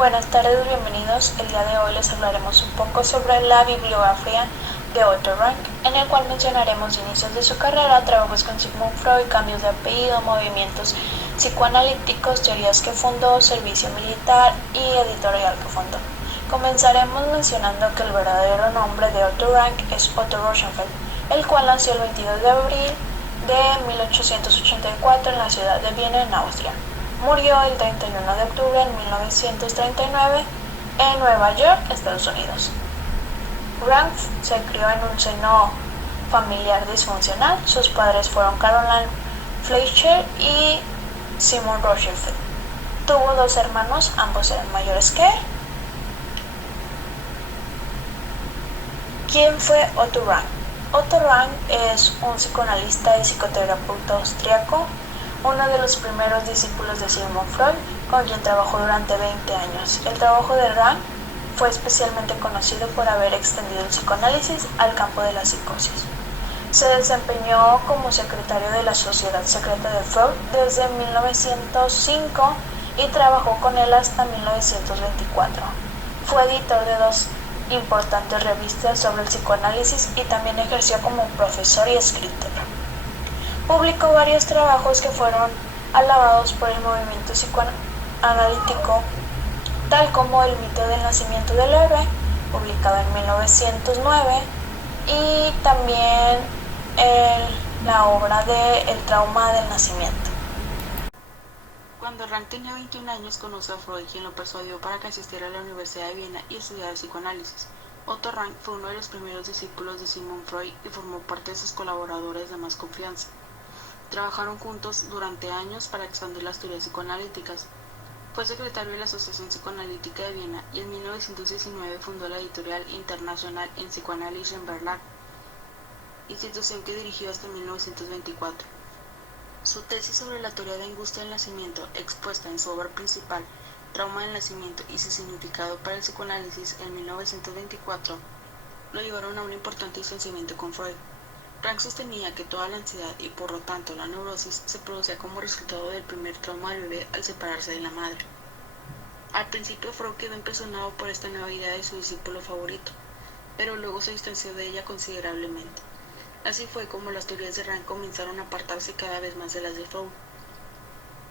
Buenas tardes, bienvenidos. El día de hoy les hablaremos un poco sobre la bibliografía de Otto Rank, en el cual mencionaremos inicios de su carrera, trabajos con Sigmund Freud, cambios de apellido, movimientos psicoanalíticos, teorías que fundó, servicio militar y editorial que fundó. Comenzaremos mencionando que el verdadero nombre de Otto Rank es Otto Rauschenfeld, el cual nació el 22 de abril de 1884 en la ciudad de Viena, en Austria. Murió el 31 de octubre de 1939 en Nueva York, Estados Unidos. Rank se crió en un seno familiar disfuncional. Sus padres fueron Caroline Fleischer y Simon Rauschenfeld. Tuvo dos hermanos, ambos eran mayores que él. ¿Quién fue Otto Rank? Otto Rank es un psicoanalista y psicoterapeuta austriaco, uno de los primeros discípulos de Sigmund Freud, con quien trabajó durante 20 años. El trabajo de Rank fue especialmente conocido por haber extendido el psicoanálisis al campo de la psicosis. Se desempeñó como secretario de la Sociedad Secreta de Freud desde 1905 y trabajó con él hasta 1924. Fue editor de dos importantes revistas sobre el psicoanálisis y también ejerció como profesor y escritor. Publicó varios trabajos que fueron alabados por el movimiento psicoanalítico, tal como El mito del nacimiento del héroe, publicado en 1909, y también la obra de El trauma del nacimiento. Cuando Rank tenía 21 años, conoció a Freud, quien lo persuadió para que asistiera a la Universidad de Viena y estudiara psicoanálisis. Otto Rank fue uno de los primeros discípulos de Sigmund Freud y formó parte de sus colaboradores de más confianza. Trabajaron juntos durante años para expandir las teorías psicoanalíticas. Fue secretario de la Asociación Psicoanalítica de Viena y en 1919 fundó la editorial Internacional en Psicoanálisis en Berlín, institución que dirigió hasta 1924. Su tesis sobre la teoría de angustia del nacimiento, expuesta en su obra principal, Trauma del nacimiento y su significado para el psicoanálisis en 1924, lo llevaron a un importante distanciamiento con Freud. Rank sostenía que toda la ansiedad y por lo tanto la neurosis se producía como resultado del primer trauma del bebé al separarse de la madre. Al principio Freud quedó impresionado por esta nueva idea de su discípulo favorito, pero luego se distanció de ella considerablemente. Así fue como las teorías de Rank comenzaron a apartarse cada vez más de las de Freud.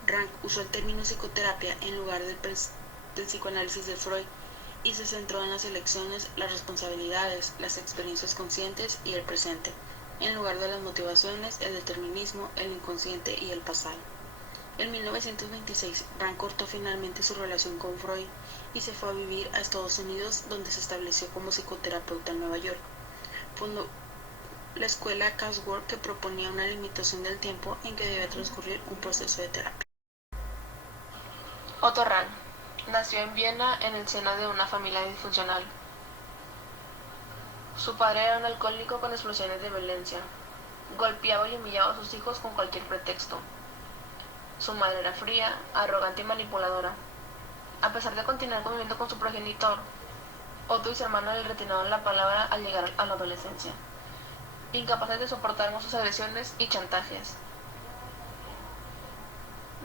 Rank usó el término psicoterapia en lugar del psicoanálisis de Freud y se centró en las elecciones, las responsabilidades, las experiencias conscientes y el presente, en lugar de las motivaciones, el determinismo, el inconsciente y el pasado. En 1926, Rank cortó finalmente su relación con Freud y se fue a vivir a Estados Unidos, donde se estableció como psicoterapeuta en Nueva York. Fundó la escuela Caswell, que proponía una limitación del tiempo en que debía transcurrir un proceso de terapia. Otto Rank nació en Viena en el seno de una familia disfuncional. Su padre era un alcohólico con explosiones de violencia. Golpeaba y humillaba a sus hijos con cualquier pretexto. Su madre era fría, arrogante y manipuladora. A pesar de continuar conviviendo con su progenitor, Otto y su hermano le retiraron la palabra al llegar a la adolescencia, incapaces de soportar sus agresiones y chantajes.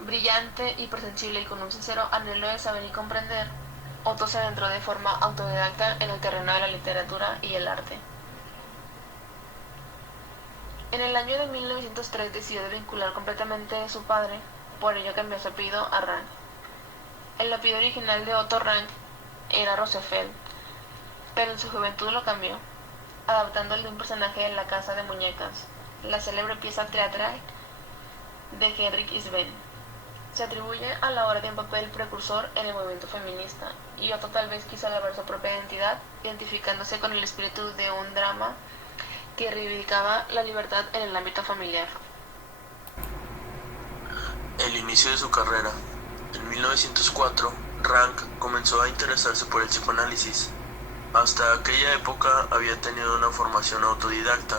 Brillante, hipersensible y con un sincero anhelo de saber y comprender, Otto se adentró de forma autodidacta en el terreno de la literatura y el arte. En el año de 1903 decidió desvincular completamente de su padre, por ello cambió su apellido a Rank. El apellido original de Otto Rank era Rauschenfeld, pero en su juventud lo cambió, adaptándole de un personaje de La casa de muñecas, la célebre pieza teatral de Heinrich Sven. Se atribuye a la obra de un papel precursor en el movimiento feminista, y Otto tal vez quiso alabar su propia identidad, identificándose con el espíritu de un drama que reivindicaba la libertad en el ámbito familiar. El inicio de su carrera. En 1904, Rank comenzó a interesarse por el psicoanálisis. Hasta aquella época había tenido una formación autodidacta,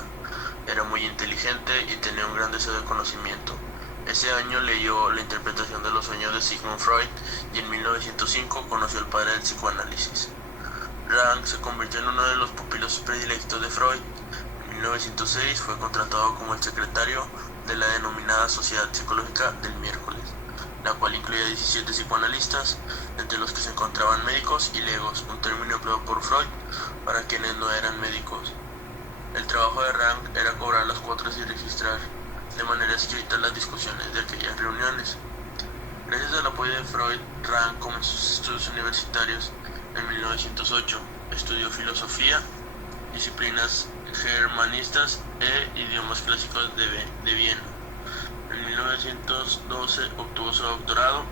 era muy inteligente y tenía un gran deseo de conocimiento. Ese año leyó La interpretación de los sueños de Sigmund Freud y en 1905 conoció al padre del psicoanálisis. Rank se convirtió en uno de los pupilos predilectos de Freud. En 1906 fue contratado como el secretario de la denominada Sociedad Psicológica del Miércoles. la cual incluía 17 psicoanalistas, entre los que se encontraban médicos y legos, un término empleado por Freud para quienes no eran médicos. El trabajo de Rank era cobrar las cuotas y registrar de manera escrita las discusiones de aquellas reuniones. Gracias al apoyo de Freud, Rank comenzó sus estudios universitarios en 1908. Estudió filosofía, disciplinas germanistas e idiomas clásicos de Viena. En 1912 obtuvo su doctorado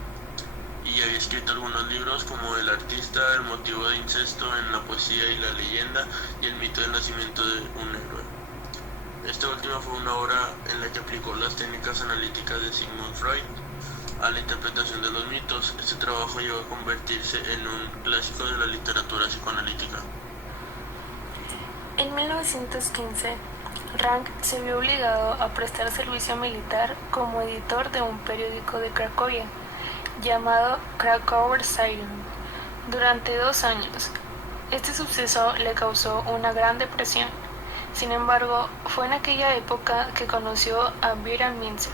y había escrito algunos libros como El artista, El motivo de incesto en la poesía y la leyenda y El mito del nacimiento de un héroe. Esta última fue una obra en la que aplicó las técnicas analíticas de Sigmund Freud a la interpretación de los mitos. Este trabajo llegó a convertirse en un clásico de la literatura psicoanalítica. En 1915, Rank se vio obligado a prestar servicio militar como editor de un periódico de Cracovia llamado Krakower Zeitung durante 2 años. Este suceso le causó una gran depresión. Sin embargo, fue en aquella época que conoció a Vera Mintzer,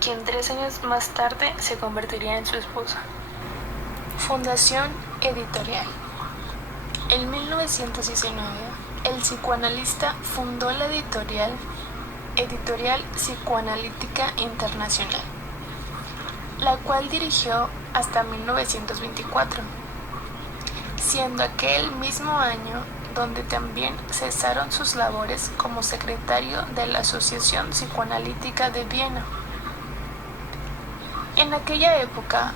quien 3 años más tarde se convertiría en su esposa. Fundación editorial. En 1919, el psicoanalista fundó la Editorial Psicoanalítica Internacional, la cual dirigió hasta 1924, siendo aquel mismo año donde también cesaron sus labores como secretario de la Asociación Psicoanalítica de Viena. En aquella época,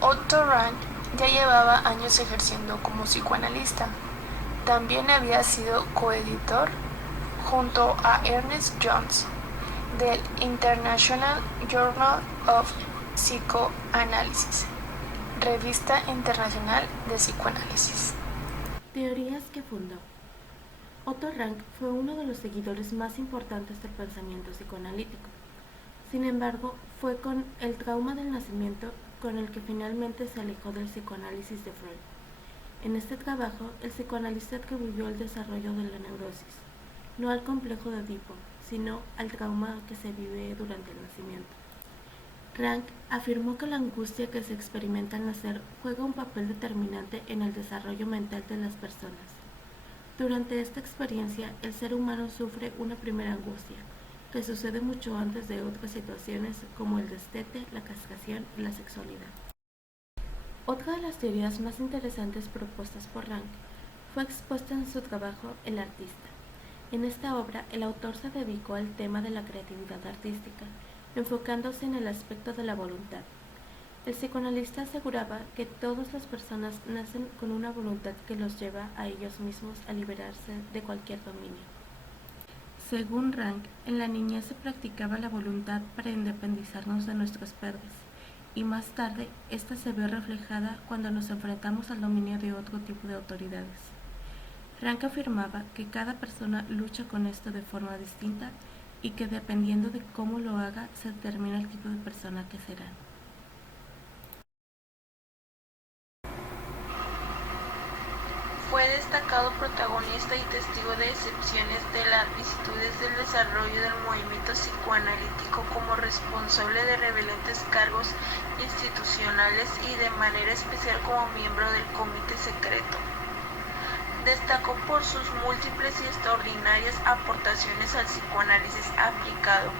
Otto Rank ya llevaba años ejerciendo como psicoanalista. También había sido coeditor junto a Ernest Jones del International Journal of Psychoanalysis, revista internacional de psicoanálisis. Teorías que fundó. Otto Rank fue uno de los seguidores más importantes del pensamiento psicoanalítico. Sin embargo, fue con el trauma del nacimiento con el que finalmente se alejó del psicoanálisis de Freud. En este trabajo, el psicoanalista atribuyó el desarrollo de la neurosis, no al complejo de Edipo, sino al trauma que se vive durante el nacimiento. Rank afirmó que la angustia que se experimenta al nacer juega un papel determinante en el desarrollo mental de las personas. Durante esta experiencia, el ser humano sufre una primera angustia, que sucede mucho antes de otras situaciones como el destete, la castración y la sexualidad. Otra de las teorías más interesantes propuestas por Rank fue expuesta en su trabajo El artista. En esta obra, el autor se dedicó al tema de la creatividad artística, enfocándose en el aspecto de la voluntad. El psicoanalista aseguraba que todas las personas nacen con una voluntad que los lleva a ellos mismos a liberarse de cualquier dominio. Según Rank, en la niñez se practicaba la voluntad para independizarnos de nuestros padres, y más tarde esta se ve reflejada cuando nos enfrentamos al dominio de otro tipo de autoridades. Rank afirmaba que cada persona lucha con esto de forma distinta y que dependiendo de cómo lo haga se determina el tipo de persona que será. Fue destacado protagonista y testigo de excepciones de las vicisitudes del desarrollo del movimiento psicoanalítico como responsable de relevantes cargos institucionales y de manera especial como miembro del comité secreto. Destacó por sus múltiples y extraordinarias aportaciones al psicoanálisis aplicado.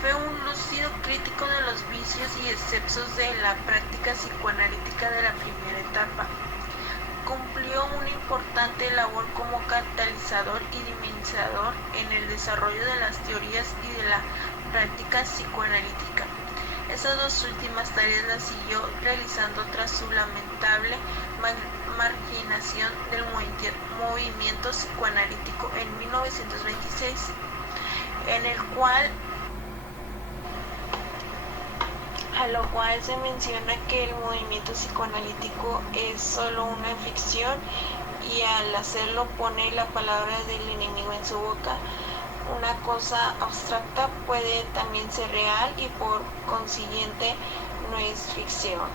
Fue un lúcido crítico de los vicios y excesos de la práctica psicoanalítica de la primera etapa. Cumplió una importante labor como catalizador y dinamizador en el desarrollo de las teorías y de la práctica psicoanalítica. Esas 2 últimas tareas las siguió realizando tras su lamentable marginación del movimiento psicoanalítico en 1926, a lo cual se menciona que el movimiento psicoanalítico es solo una ficción y al hacerlo pone la palabra del enemigo en su boca. Una cosa abstracta puede también ser real y por consiguiente no es ficción.